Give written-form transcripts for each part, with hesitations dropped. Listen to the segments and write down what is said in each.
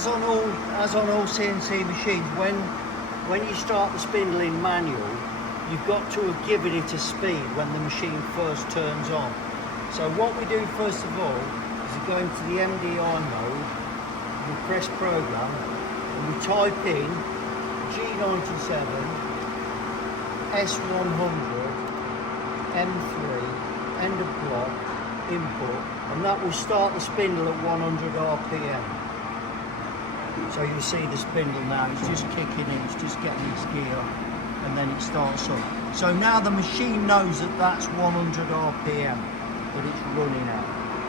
as on all CNC machines, when you start the spindle in manual, you've got to have given it a speed when the machine first turns on. So what we do first of all is we go into the MDI mode, we press program, and we type in G97 S100 M3 end of block input, and that will start the spindle at 100 RPM. So you see the spindle now, it's just kicking in, it's just getting its gear, and then it starts up. So now the machine knows that that's 100 RPM that it's running at.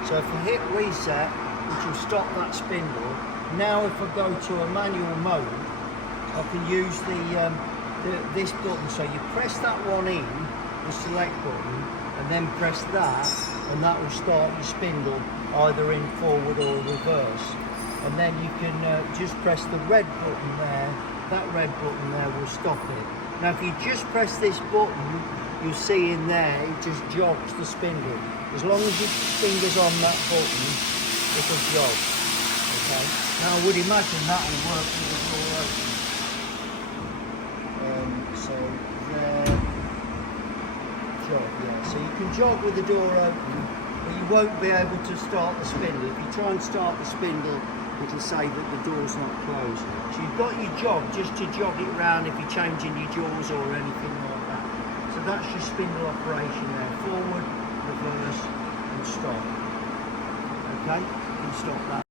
So if I hit reset, which will stop that spindle, now if I go to a manual mode, I can use this button. So you press that one in, the select button, and then press that, and that will start your spindle either in forward or reverse. And then you can just press the red button there. That red button there will stop it. Now if you just press this button, you'll see in there it just jogs the spindle. As long as your finger's on that button, it'll jog. Okay. Now I would imagine that will work with the door open. So there, jog, yeah. So you can jog with the door open, but you won't be able to start the spindle. If you try and start the spindle, it'll say that the door's not closed. So you've got your jog just to jog it round if you're changing your jaws or anything like that. So that's your spindle operation there. Forward, reverse, and stop. Okay, you can stop that.